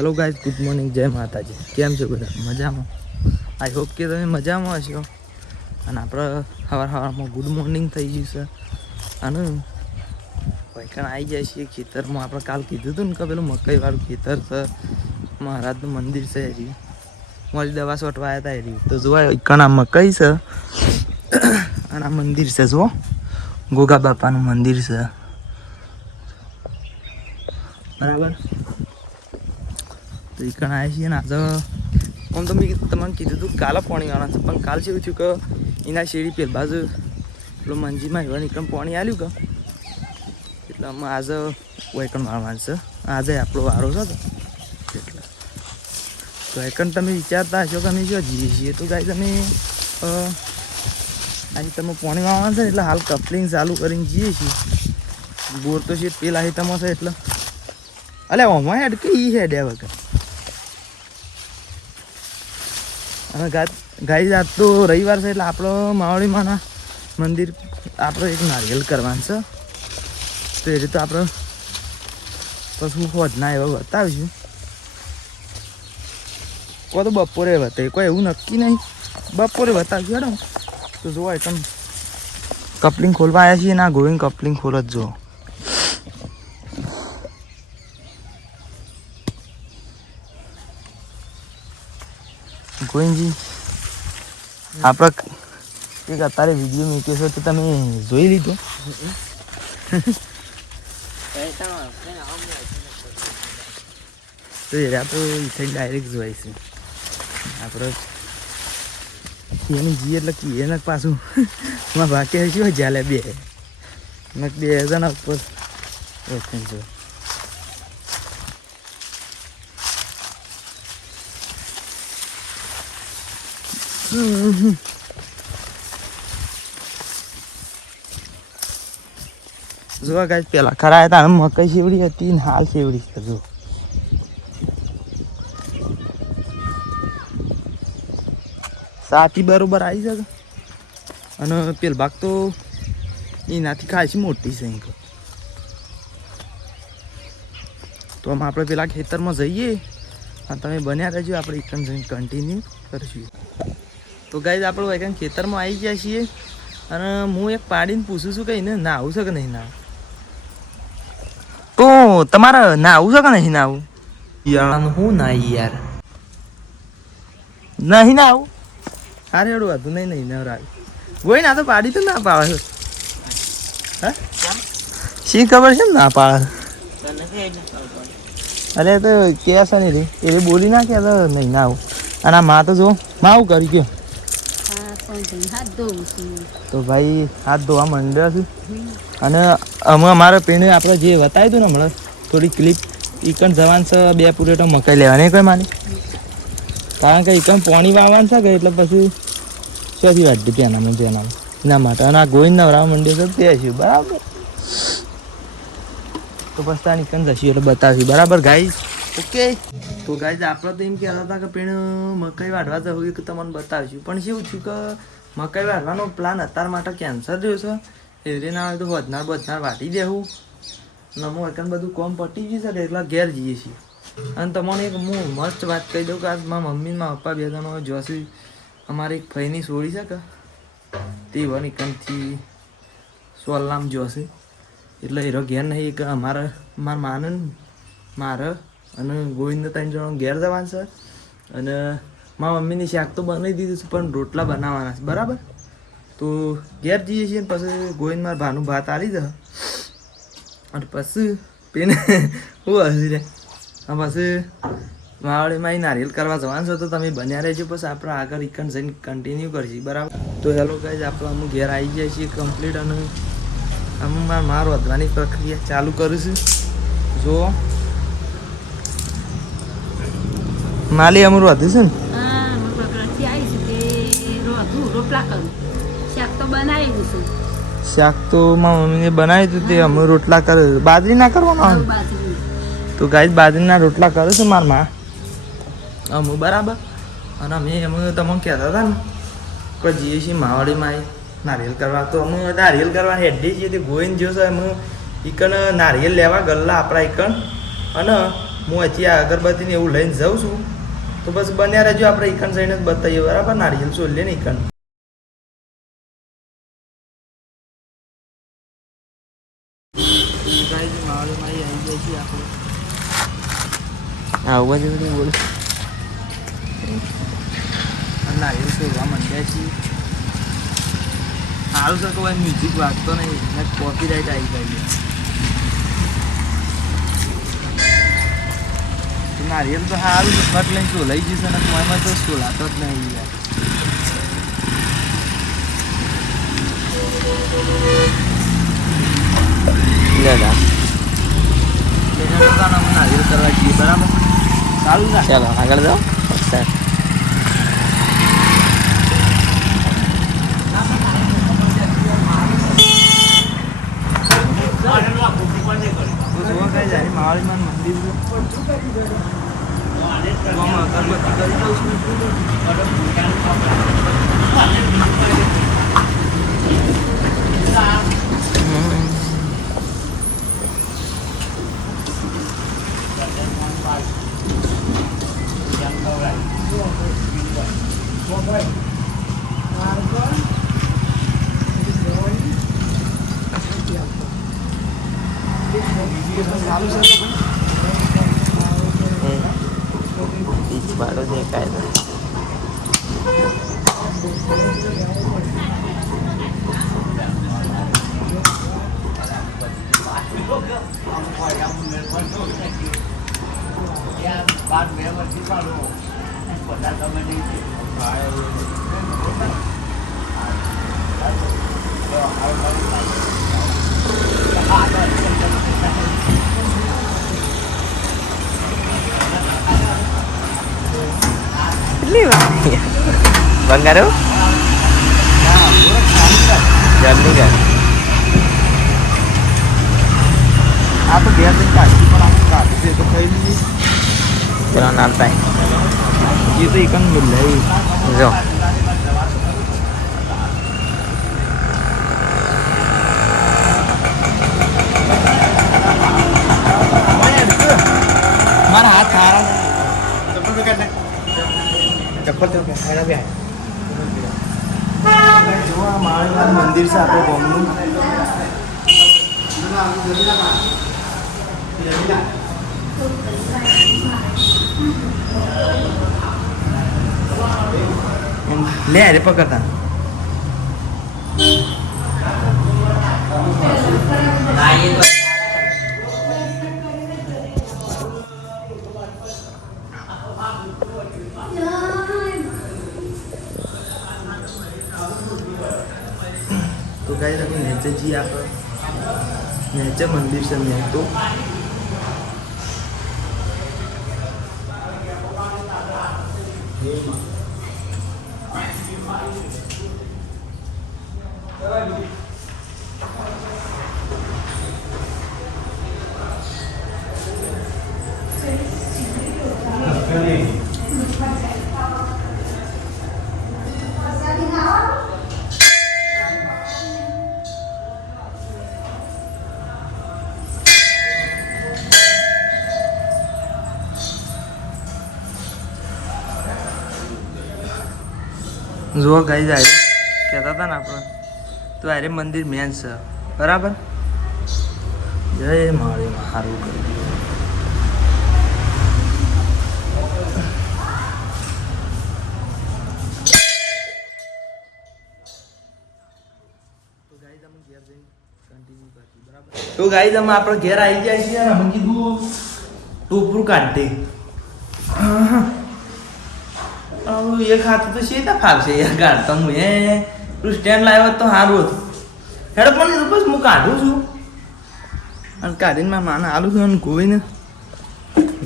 Hello guys, good morning, જય માતાજી. કેમ છો બધા? મજામાં? આઈ હોપ કે તમે મજામાં હશો. અને આપણે સવારમાં ગુડ મોર્નિંગ થઈ ગયું છે. અને ભાઈકણ આવી જાય છે ખેતરમાં. આપણે કાલ કીધું હતું ને કે પેલું મકાઈવાળું ખેતર છે, મહારાજનું મંદિર છે. એરી મારી દવા છોટવા આવ્યા હતા. એરી તો જોવા એકણ આ મકાઈ છે અને આ મંદિર છે. જુઓ, ગોગા બાપાનું મંદિર છે, બરાબર. તો એકણ આવ્યા છીએ ને આજે આમ તો મેં તમને કીધું હતું કાલે પાણી વાળા છે, પણ કાલ શું થયું કે એના શેરી પેલ બાજુ પેલો મંજીમાં એવા એકણ પાણી આવ્યું કે એટલે અમે આજે એકણ વાળવાનું છે. આજે આપણો વારો છે એટલે તો એકણ તમે વિચારતા હશો કે અમે શું જઈએ છીએ. તો ગાય તમે આજે તમે પાણી વાળવાના છે એટલે હાલ કપલિંગ ચાલુ કરીને જઈએ છીએ. બોર તો છે પેલા હિતામાં છે એટલે અલે ઓમાં હેડ કે ઈ હેડ એ વગર. અને ગાઈ આજ તો રવિવાર છે એટલે આપણો માવડીમાંના મંદિર આપણે એક નારિયેલ કરવાનું છે. તો એ રીતે આપણે પછી હોદના એવા બતાવીશું. કોઈ તો બપોરે બતાવી, કોઈ એવું નક્કી નહીં, બપોરે બતાવશું. હેડો તો જોવા તમે કપલિંગ ખોલવા આવ્યા છીએ. ના ગોવિંદ કપલિંગ ખોલ જ જુઓ. ગોવિંદજી આપણે એક અત્યારે વિડીયો મૂક્યો છે તો તમે જોઈ લીધો? તો એ તો ડાયરેક્ટ જોઈ છે આપણે એની જી એટલે કે એને પાછું માં બાકી હશે હોય ચાલે બે જણા ઉપર જો. જોવા ગાય પેલા ખરા હતા મકઈ શેવડી હતી ને હાલ શેવડી છે. જો સાચી બરોબર આવી શકે. અને પેલ ભાગ તો એનાથી ખાસી મોટી છે. તો આમ આપણે પેલા ખેતરમાં જઈએ અને તમે બન્યા રહેજો. આપણે એકન જઈને કન્ટિન્યુ કરીશું. તો ગાય આપણે એકન ખેતરમાં આવી ગયા છીએ. અને હું એક પાડીને પૂછું છું કે એને નાવું છે કે નહીં નાવું. તો તમારે નાવું છે કે નહીં નાવું? યાર હું નાઈ યાર નહીં નાવું. અરે એડું હતું નહીં નવરાવ ગોઈ ના તો પાડી તો ના પાવે. હા શી ખબર છે ને ના પાડે. અરે તો કે છે ને રે એ બોલી ના કે નહીં ના આવું. અને આ માં તો જો માં આવું કરી ગયો. તો ભાઈ હાથ ધોવા માંડ્યા છે. અને અમે અમારા પેણે આપણે જે બતાવ્યું હતું ને હમણાં થોડી ક્લિપ ઈકણ જવાન છે. 2 પૂરેટો મકાઈ લેવાની કોઈ માની, કારણ કે ઈકણ પાણી વાવવાનું છે કે એટલે પછી ચોથી વાટી ત્યાંના જેના એના માટે. અને આ ગોવિંદ નવરાવ મંડ્યો છે તે છે બરાબર. તો પછી ત્યાં ઈકણ જશું એટલે બતાવીશું બરાબર ગાઈઝ. ઓકે તો ગાઈઝ આપણે તો એમ કહેતા હતા કે પેણ મકાઈ વાઢવા જવું કે તમને બતાવીશું, પણ શું થયું કે મકાઈ વાઢવાનો પ્લાન અત્યાર માટે કેન્સલ રહ્યો છે. એવી ના હોય તો વધનાર વાટી દેવું. નમો એકન બધું કોમ પટી ગયું છે એટલે ઘેર જઈએ છીએ. અને તમને એક હું મસ્ત વાત કહી દઉં કે આજ મારા મમ્મી મારા પપ્પા 2 જણા જોશી અમારી એક ફઈની સોળી છે કે તે વન એકનથી સોલનામ જોશે એટલે એરો ઘેર નહીં કે મારા માને મારે અને ગોવિંદ 3 જણા ઘેર જવાનું છે. અને મારા મમ્મીની શાક તો બનાવી દીધું છે પણ રોટલા બનાવવાના છે બરાબર. તો ઘેર જઈએ છીએ પછી ગોવિંદ મારા ભાનું ભાત આલી દે અને પછી પેને હું હસી રે પછી માવડીમાં એ નારિયેલ કરવા જવાનું છે. તો તમે બન્યા રહેજો પછી આપણે આગળ ઇકન જઈને કન્ટિન્યુ કરીશું બરાબર. તો હેલો ગાઈઝ આપણે અમુક ઘેર આવી જાય છીએ કમ્પ્લીટ. અને અમુક માર વધવાની પ્રક્રિયા ચાલુ કરું છું. જો માલી અમર વધુ છે ને શાક તો મારા મમ્મીને બનાવ્યું હતું તે અમે રોટલા કરે. બાજરી ના કરવાના તો ગાઈઝ બાજરીના રોટલા કરે છે મારા માં અમે બરાબર. અને અમે તમને કહેતા હતા ને કે જઈએ છીએ માવાડીમાં નારિયેલ કરવા. તો અમે નારિયેલ કરવા હેડી છીએ. તે ગોઈને જોશે અમે ઈકણ નારિયેલ લેવા ગલ્લા આપણા ઈકણ. અને હું હજી આ અગરબત્તીને એવું લઈને જાઉં છું. તો બસ બન્યા રહેજો, આપણે ઈકણ જઈને જ બતાવીએ બરાબર. નારિયેલ છોલીએ ને ઈકણ. આવું બધું બોલ. નારિયેલ છોડવા માંડ્યા છીએ. સારું છે કોઈ મ્યુઝિક વાગતો નહીં ને કોપીરાઇટ આવી જાય. નારિયેલ તો સારું છે, ફટ લઈને સોલાઈ જશે ને એમાં તો સોલાતો જ નહીં યાર. નારિયેલ કરવા જઈએ બરાબર. સારું ને, ચાલો આગળ જાઓ. માળીમાં મંદિર અગરબત્તી કરી દઉં બાળો દેખાય છે. બંગારો જલ્દી કર. આ તો બે દિન કાઢી પણ આપણે કાઢી દે તો ખાઈ લીધી. ચલો નાલ પાય એ તો એકન બોલાવી જો. મારા હાથ સારા ચપ્પલ તો ખાડા બે જો આ માળીનાથ મંદિર છે આપણે ગામનું. લે અરે પકડતા તો ગાય તમે નેચે જી આપણે નેચે મંદિર છે મેં તો જો ગાઈ જાય કહેતા હતા ને આપણે તો અરે મંદિર મેન છે બરાબર. જય માળીમાં સારું કરી દીધું. તો ગાઈ તમે આપણે ઘેર આવી જાય છે ને અમે કીધું ટોપરું કાઢી એક હાથ તો છે ફાવશે યાર કાઢતા હું તું સ્ટેન્ડ લાવ્યો તો સારું હતું. હેડો પણ બસ હું કાઢું છું અને કાઢીને મારા માને હાલું છું. અને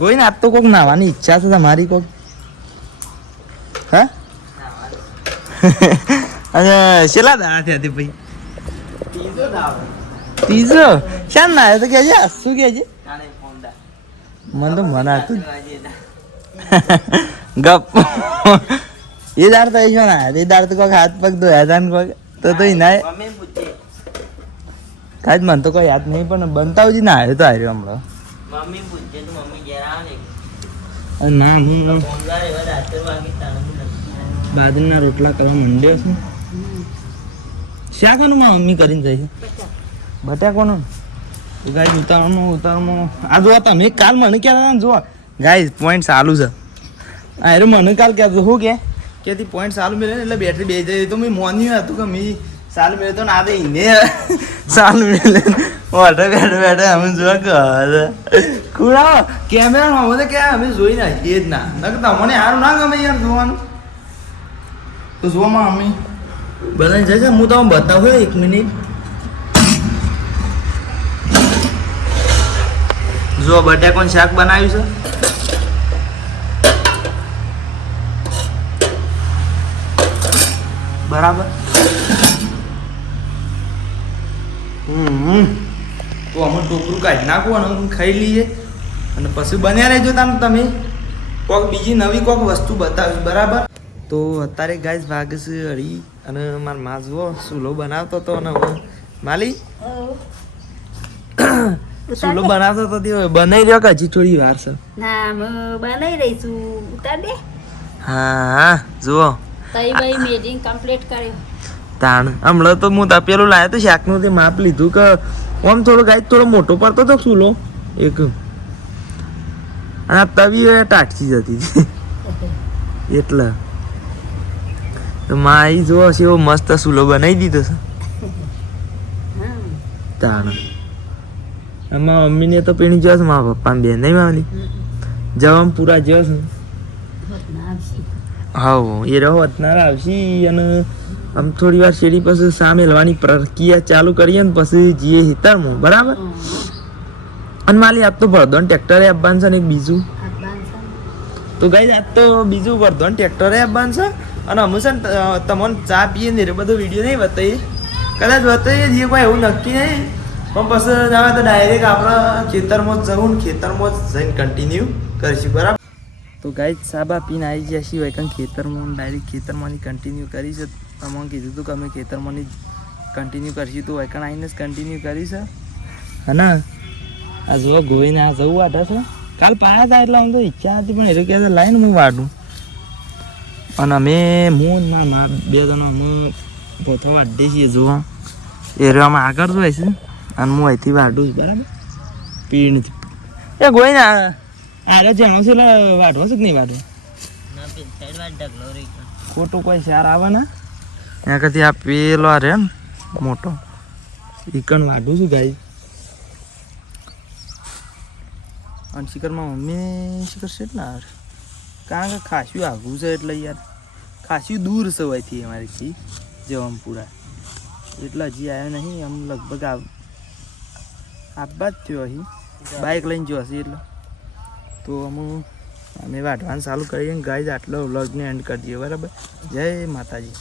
ગોઈને આજ તો કોઈક નાહવાની ઈચ્છા છે તમારી કોઈક? હા અને છેલ્લા દાડા થયા હતી ભાઈ? ત્રીજો શાન ના તો કહેજે શું કહેજે મને તો મને હતું ગપ એ દાર તો શું ના એ દાર તો કોઈક હાથ પગ ધોયા હતા ને કોઈક તો ના કાંઈ મને તો કોઈ યાદ નહીં પણ બનતા સુધી ના આવ્યો તો આવ્યો હમણાં. મમ્મી પૂછજે તો મમ્મી ઘેર આવે ને ના હું બાજરીના રોટલા કરવા માંડ્યો છું. શાકનું માં મમ્મી કરીને જઈ બટાકોનો ગાય ઉતારવામાં આ જો તમે કાલ મને ક્યાં જો ગાય પોઈન્ટ ચાલુ છે. અરે મને કાલ કહેતો શું કે પોઈન્ટ ચાલુ મેળે એટલે બેટરી બે જાય તો મેં મોન્યું હતું કે મેં ચાલુ મેળે તો ના દે ને ચાલુ મેળે ઓટો બેઠે અમે જોવા ઘર ખુરાવો કેમેરા અમે કે અમે જોઈ નાખીએ જ ના તમને સારું ના ગમે યાર જોવાનું તો જોવામાં અમે બનાવી જશે. હું તમને બતાવું 1 મિનિટ. જો બટાકાનું શાક બનાવ્યું છે. બરાબર. તો અમે ટોકરું કાઢી નાખવું અને ખાઈ લઈએ અને પછી બન્યા રહેજો તમે કોઈક બીજી નવી કોઈક વસ્તુ બતાવીશ. બરાબર. તો અત્યારે ગાઈસ વાગે છે 2:30 અને મારા માં જુઓ ચૂલો બનાવતો હતો અને માલી ચૂલો બનાવતો હતો તે બનાવી રહ્યો કે હજી થોડી વાર છે? ના બનાવી રહી છું. ઉતાર દે. હા જુઓ તઈ ભાઈ મેડિંગ કમ્પ્લીટ કર્યો તાણ હમણાં તો હું પેલું લાવ્યો તો શાકનું તે માપ લીધું કે આમ થોડો ગાય થોડો મોટો પડતો હતો ચૂલો એક અને આ તવી ટાટકી જતી હતી એટલે તો મારી જો એવો મસ્ત ચૂલો બનાવી દીધો છે. તાણ મારા મમ્મીને તો પીણી જો છે મારા પપ્પા બેન નહીં મારી જવામાં પૂરા જો છે. હા એ રહો અત્યારે આવશે અને આમ થોડી વાર શેરી પછી સામે લેવાની પ્રક્રિયા ચાલુ કરીએ ને પછી જઈએ હિતરમાં. બરાબર. અને માલી આજ તો ભરદોન ટ્રેક્ટરે આપવાનું છે ને એક બીજું તો ગાઈસ આજ તો બીજું ભરદોન ટ્રેક્ટરે આપવાનું છે અને અમે છે ને તમને ચા પીએ ને એ બધો વિડીયો નહીં બતાવીએ કદાચ બતાવીએ જે કોઈ એવું નક્કી નહીં પણ પછી આવે તો ડાયરેક્ટ આપણા ખેતરમાં જ જવું ને ખેતરમાં જ જઈને કન્ટિન્યુ કરીશું. બરાબર. તો ગાઈસ સાબા પીને આવી ગયા છીએ હોય કારણ ખેતરમાં ડાયરેક્ટ ખેતરમાંની કન્ટિન્યુ કરી છે. તમને કીધું હતું કે અમે ખેતરમાંની કન્ટિન્યુ કરીશું તો વૈકણ આવીને જ કન્ટિન્યુ કરી છે. હા ના આ જો ગોઈને આ જવું વાટા છે કાલ પાયા હતા એટલે આમ તો ઈચ્છા હતી પણ એ કહે લાઈને હું વાટું અને અમે હું ના મા 2 જણા અમે પોથો વાટીએ છીએ. જોવા એરિયામાં આગળ જ હોય છે અને હું અહીંથી વાટું છું. બરાબર. પીણથી એ ગોઈને આરે જણો છે એટલે વાટવો છે કે નહીં વાટવો ખોટું કોઈ સાર આવે ને ત્યાં કરતી આ પેલો આ રે મોટો ઈકણ વાટું છું ગાય અને શિખરમાં મમ્મી શિખર છે ને યાર કારણ કે ખાસ્યું આઘું છે એટલે યાર ખાસ્યું દૂર છે હોયથી અમારીથી જવામાં પૂરા એટલે હજી આવ્યો નહીં. આમ લગભગ આવવા જ થયો અહીં બાઇક લઈને જો હશે એટલે તો અમે વાટવાનું ચાલુ કરીએ ગાઈઝ આટલો વ્લોગને એન્ડ કરી દઈએ. બરાબર. જય માતાજી.